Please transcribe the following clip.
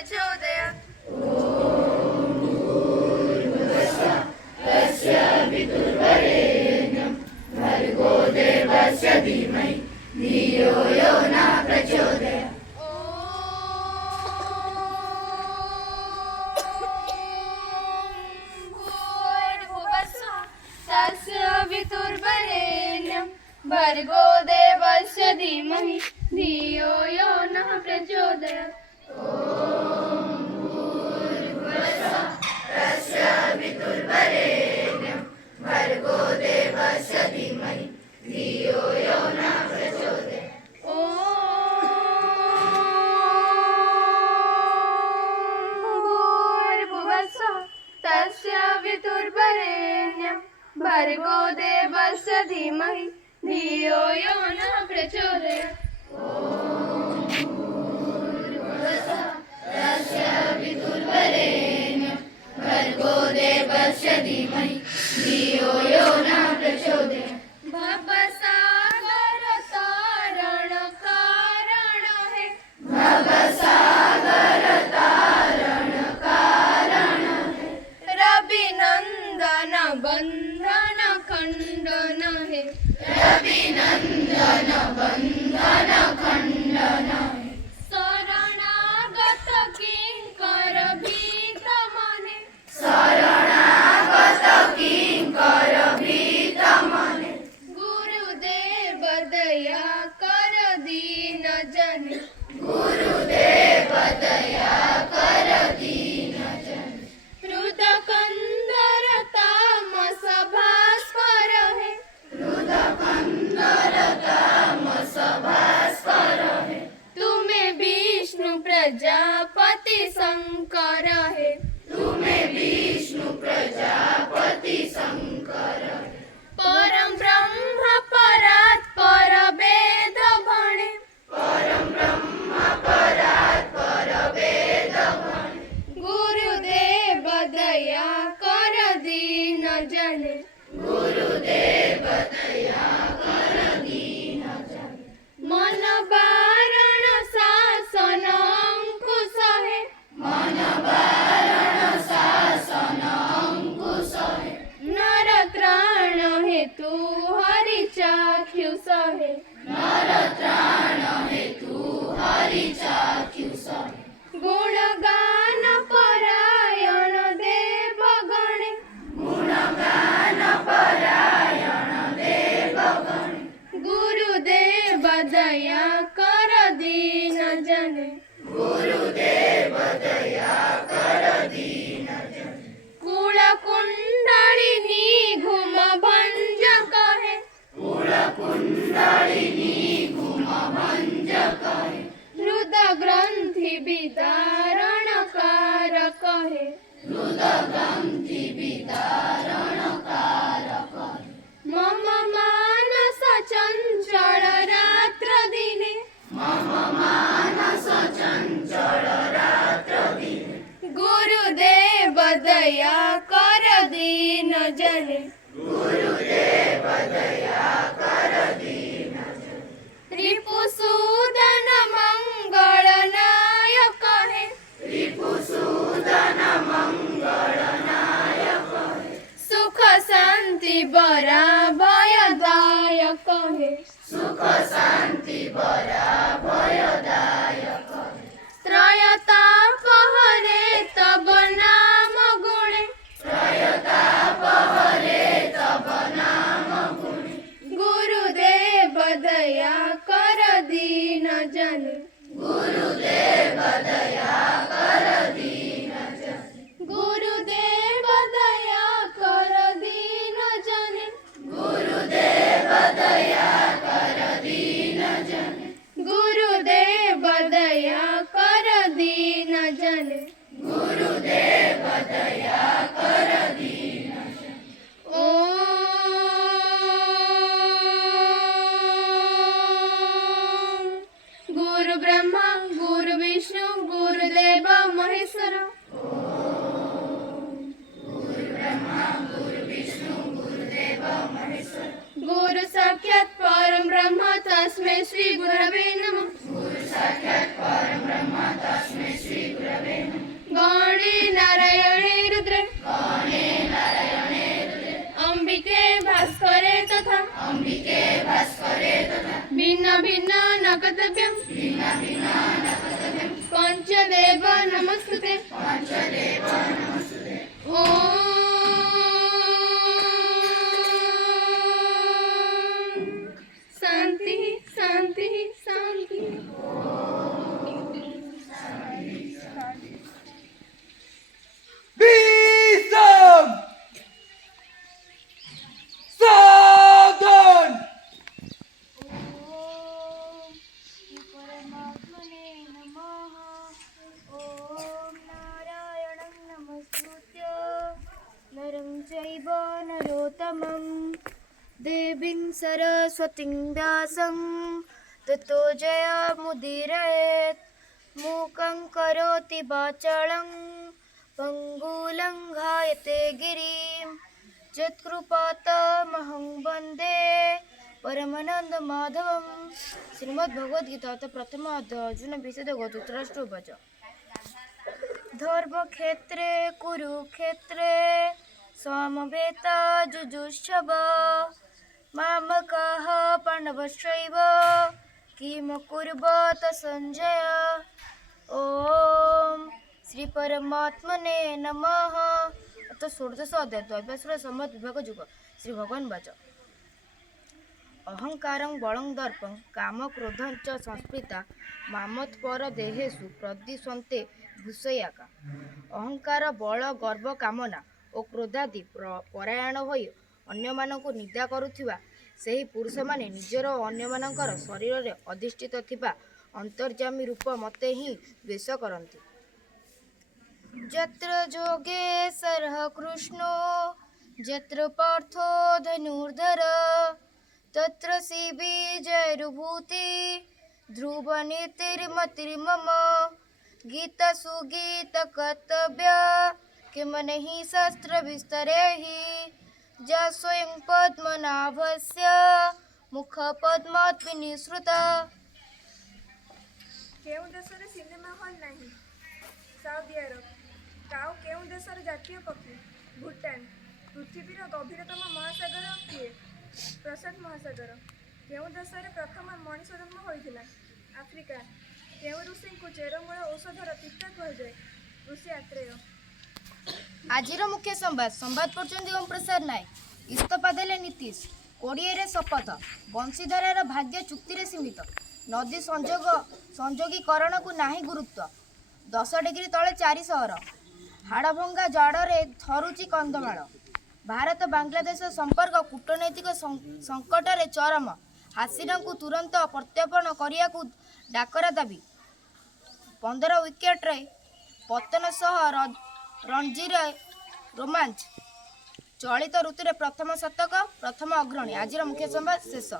प्रचोदयात्। तस्य वितुर्वरेण्यं भर्गो देवस्य धीमहि धियो यो न प्रचोदयात्। तस्य वितुर्वरेण्यं भर्गो देवस्य धीमहि धियो यो नः प्रचोदयात्। तस्य वितुर्वरेण्यं भर्गो देवस्य धीमहि धियो यो न प्रचोदयात्। भूर्भुवस्सुः तस्य वितुर्वरेण्यं भर्गो देवस्य धीमहि धियो यो नः प्रचोदयात्। तस्य वितुर्वरेण्यं भर्गो देवस्य धीमहि धियो यो न प्रचोदयात्। भवसागर तारण कारण है, भवसागर तारण कारण है, रविनंदन बंधन खंडन है, रविनंदन बंधन खंडन है, शरणागत किंकर भीत मने, शरणागत किंकर भीत मने, गुरुदेव दया कर दीन जने, गुरुदेव दया कर दीन जन, हृद कंदर तामस भास्कर है, हृदकंदर तामस भास्कर है, तुम्हें विष्णु प्रजापति शंकर है, तुम्हें विष्णु प्रजापति शंकर है, परम ब्रह्म परात्पर वेद भणे, परम ब्रह्म परात्पर वेद भणे, गुरुदेव दया कर दीन जने, गुरुदेव दया कर दीन जन, मन बारण शासन अंकुश है, मन वारण शासन अंकुश है, नर त्राण हेतु हरि चाख्युष है, नर त्राण हेतु हरि चाख्युष है, गुणगान परायण देव गणे, गुणगान परायण देव गण, गुरुदेव दया कर दीन जने, गुरुदेव दया कर दीन जन, कुल कुंडलिनी घुम भंजक है, कुल कुंडलिनी घुम भंजक है, हृद ग्रंथि विदारण कारक है, हृद ग्रंथि विदारण कारक है, मम मानस चंचल रात्र दिने, मम मानस चंचल रात्र दिने, गुरुदेव दया कर दीन जने, गुरुदेव दया कर दीन जन, रिपुसूदन मंगल नायक है, रिपुसूदन मंगल नायक है, सुख शांति बरा भयदायक है, सुख शांति बरा भयदायक है, त्रयताप हरे तब नाम गुणे, त्रयताप हरे तब नाम गुणे, गुरुदेव दया कर दीन जने, गुरुदेव दया कर दीन जन, गुरुदेव दया कर दीन जने, गुरुदेव दया कर दीन जन, गुरुदेव भिन्न भिन्न न कर्तव्यम् पञ्चदेव नमस्तुते शांति शांति शांति। Wisdom! सावधान! परमात्मने नमः। ॐ नारायणं नमस्कृत्य नरं चैव नरोत्तमं देवीं सरस्वतीं व्यासं ततो जयमुदीरयेत्। मूकं करोति वाचालं पङ्गुलं घायते गिरिं यत्कृपातमहं वन्दे परमानंद माधवम। श्रीमद् भगवद गीता प्रथम अध्याय अर्जुन विषद धृतराष्ट्रोवाच धर्म क्षेत्रे कुरुक्षेत्रे समवेता जुजुष्टव मामकाः पाण्डवश्चैव किम कुर्वत संजय। ओम श्री परमात्मने नमः। अथ षोडश अध्याय द्वैपायन संवत् विभाग युग। श्री भगवान वाच अहंकारं बलं दर्पं काम क्रोधं च संस्पृता मामत्पर देहेषु प्रदिशन्ते भूषयाका। अहंकार बल गर्व कामना और क्रोधादि परायण होई अन्यमानंकु निंदा करुथिबा ସେହି ପୁରୁଷମାନେ ନିଜର ଓ ଅନ୍ୟମାନଙ୍କର ଶରୀରରେ ଅଧିଷ୍ଠିତ ଥିବା ଅନ୍ତର୍ଯାମୀ ରୂପ ମତେ ହିଁ ଦ୍ୱେଷ କରନ୍ତି। ଯତ୍ର ଯୋଗେଶ୍ୱରଃ କୃଷ୍ଣୋ ଯତ୍ର ପାର୍ଥୋ ଧନୁର୍ଧର तत्र श्रीविजयरुभूति ध्रुवनीतिर्मतिर्मम गीतासु गीतकर्तव्या किमनहि शास्त्रविस्तरे हि जा स्वयं पद्मनाभस्य मुखपद्मात् विनिसृता। केउं देशरे सिनेमा हॉल नाही? Saudi Arab. काउ केउं देशर जातीय पक्षी? भूटान। पृथ्वीर गभीरतम महासागर किए? प्रशांत महासागर। केउं देशरे प्रथम मनुष्य जन्म होइथिला? आफ्रिका। केउं ऋषि को चेरमूल औषधर पिता कहुए? ऋषि आत्रेय। आजिर मुख्य संवाद संवाद पढ़ुଛନ୍ତି ओम प्रसाद नायक। इस्तफा देले नीतीश। कोड़िए शपथ बंशीधरार भाग्य चुक्ति सीमित। नदी संयोगीकरण को नाही गुरुत्व। 10 डिग्री तले 4 सहर। हाड़भंगा जाड़े थरुची कंधमाल। भारत बांग्लादेश संपर्क कूटनैतिक संकटरे चरम। हासिना को तुरंत प्रत्यार्पण करिया को डाकरा दाबी। 15 विकेट रे पतन सह रणजी रोमांच। चलित ऋतु प्रथम शतक प्रथम अग्रणी। आजिर मुख्य संवाद शेष।